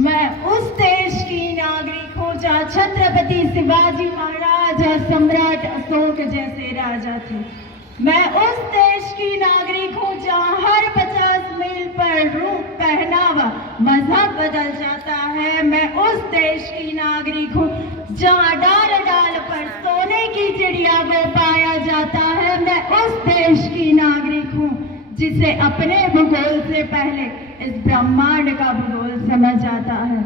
मैं उस देश की नागरिक हूँ जहाँ छत्रपति शिवाजी महाराज और सम्राट अशोक जैसे राजा थे। मैं उस देश की नागरिक हूँ जहाँ हर 50 मील पर रूप, पहनावा, मजहब बदल जाता है। मैं उस देश की नागरिक हूँ जहाँ डाल डाल पर सोने की चिड़िया को पाया जाता है। मैं उस देश की नागरिक हूँ जिसे अपने भूगोल से पहले इस ब्रह्मांड का भूगोल समझ आता है।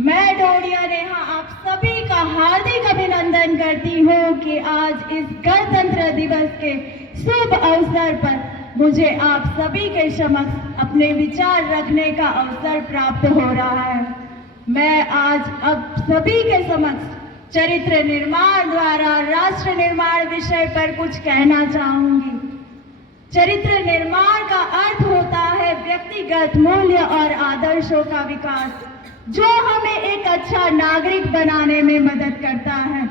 मैं डोडिया नेहा आप सभी का हार्दिक अभिनंदन करती हूँ कि आज इस गणतंत्र दिवस के शुभ अवसर पर मुझे आप सभी के समक्ष अपने विचार रखने का अवसर प्राप्त हो रहा है। मैं आज अब सभी के समक्ष चरित्र निर्माण द्वारा राष्ट्र निर्माण विषय पर कुछ कहना चाहूंगी। चरित्र निर्माण का अर्थ होता है व्यक्तिगत मूल्य और आदर्शों का विकास, जो हमें एक अच्छा नागरिक बनाने में मदद करता है।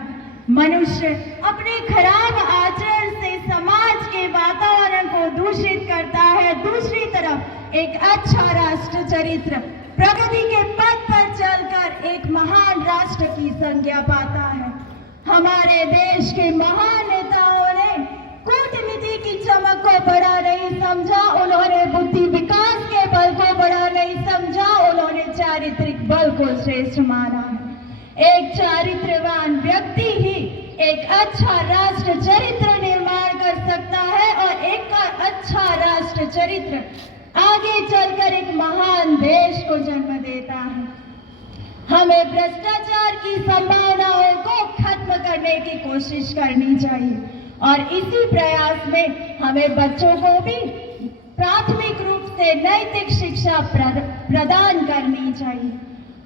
मनुष्य अपने खराब आचरण से समाज के वातावरण को दूषित करता है। दूसरी तरफ एक अच्छा राष्ट्र चरित्र प्रगति के पथ पर चलकर एक महान राष्ट्र की संज्ञा पाता है। हमारे देश के महान नेताओं ने कूटनीति की चमक को बड़ा नहीं समझा, उन्होंने बुद्धि विकास के बल को बड़ा नहीं समझा, उन्होंने चारित्रिक बल को श्रेष्ठ माना है। एक चारित्रवान व्यक्ति ही एक अच्छा राष्ट्र चरित्र निर्माण कर सकता है और एक अच्छा राष्ट्र चरित्र आगे चलकर एक महान देश को जन्म देता है। हमें भ्रष्टाचार की संभावनाओं को खत्म करने की कोशिश करनी चाहिए और इसी प्रयास में हमें बच्चों को भी प्राथमिक रूप से नैतिक शिक्षा प्रदान करनी चाहिए।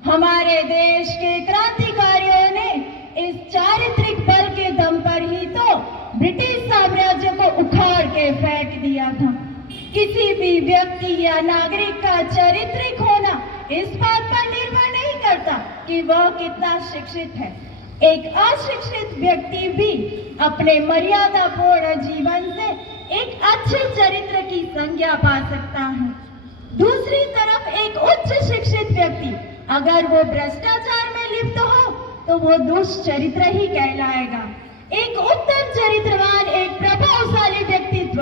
हमारे देश के क्रांतिकारियों ने इस चारित्रिक बल के दम पर ही तो ब्रिटिश साम्राज्य को उखाड़ के फेंक दिया था। किसी भी व्यक्ति या नागरिक का चारित्रिक होना इस बात पर निर्भर नहीं करता कि वह कितना शिक्षित है। एक अशिक्षित व्यक्ति भी अपने मर्यादापूर्ण जीवन से एक अच्छे चरित्र की संज्ञा पा सकता है। दूसरी तरफ एक उच्च शिक्षित व्यक्ति अगर वो भ्रष्टाचार में लिप्त हो तो वो दुष्चरित्र ही कहलाएगा। एक उत्तम चरित्रवान एक प्रभावशाली व्यक्तित्व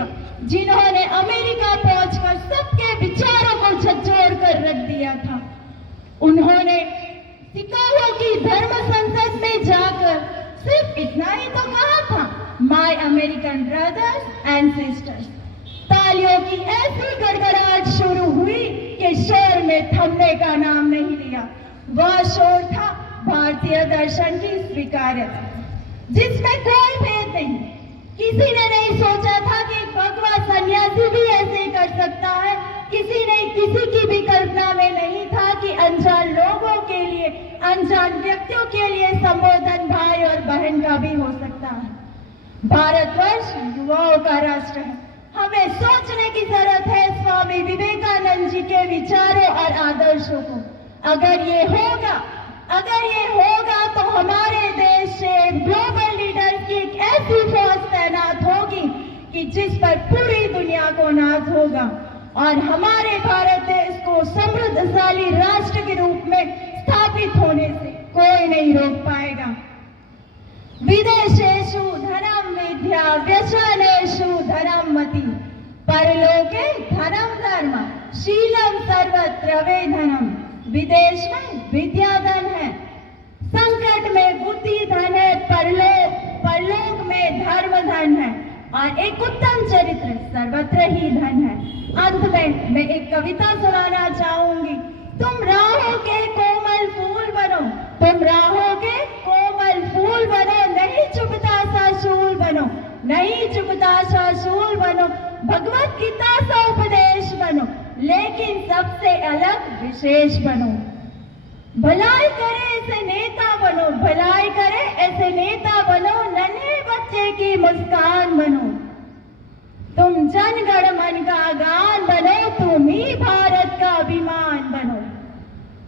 जिन्होंने अमेरिका पहुंचकर सबके विचारों को झकझोर कर रख दिया था। उन्होंने शिकागो की धर्म संसद में जाकर सिर्फ इतना ही तो कहा था, my American brothers and sisters. तालियों की ऐसी गड़गड़ाहट शुरू हुई कि शोर ने थमने का नाम नहीं लिया। वह शोर था भारतीय दर्शन की स्वीकार्यता, जिसमें कोई भेद नहीं। किसी ने नहीं सोचा था कि एक भगवा सन्यासी भी ऐसे कर सकता है। किसी ने किसी की भी कल्पना में नहीं था कि अनजान लोगों के लिए, अनजान व्यक्तियों के लिए संबोधन भाई और बहन का भी हो सकता है। भारतवर्ष युवाओं का राष्ट्र है। हमें सोचने की जरूरत है स्वामी विवेकानंद जी के विचारों और आदर्शों को। अगर ये होगा तो हमारे देश से ग्लोबल लीडर की एक ऐसी फौज तैनात होगी कि जिस पर पूरी दुनिया को नाज होगा और हमारे भारत देश को समृद्धशाली राष्ट्र के रूप में स्थापित होने से कोई नहीं रोक पाएगा। विदेशेषु धनम विद्या व्यसनेषु धनम मति, परलोके धनम धर्म शीलम सर्वत्र वे धनम। विदेश में विद्या धन है, संकट में बुद्धि धन है, परलोक में धर्म धन है और एक उत्तम चरित्र सर्वत्र ही धन है। अंत में मैं एक कविता सुनाना चाहूंगी। तुम राहों के कोमल फूल बनो, तुम राहों के कोमल फूल बनो, नहीं चुभता सा शूल बनो, नहीं चुभता सा शूल बनो, भगवत गीता सा उपदेश बनो, लेकिन सबसे अलग विशेष बनो। भलाई करे ऐसे नेता बनो, भलाई करे ऐसे नेता बनो, नन्हे बच्चे की मुस्कान बनो। तुम जनगण मन का गान बनो, तुम ही भारत का अभिमान बनो।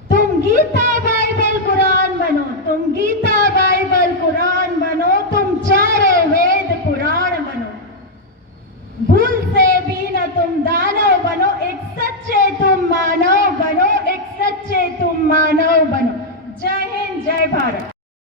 तुम गीता बाइबल कुरान बनो, तुम गीता बाइबल कुरान बनो, तुम चारों वेद पुराण बनो। भूल से भी न तुम दानव बनो, एक सच्चे तुम मानव बनो, एक सच्चे तुम मानव बनो। जय हिंद, जय भारत।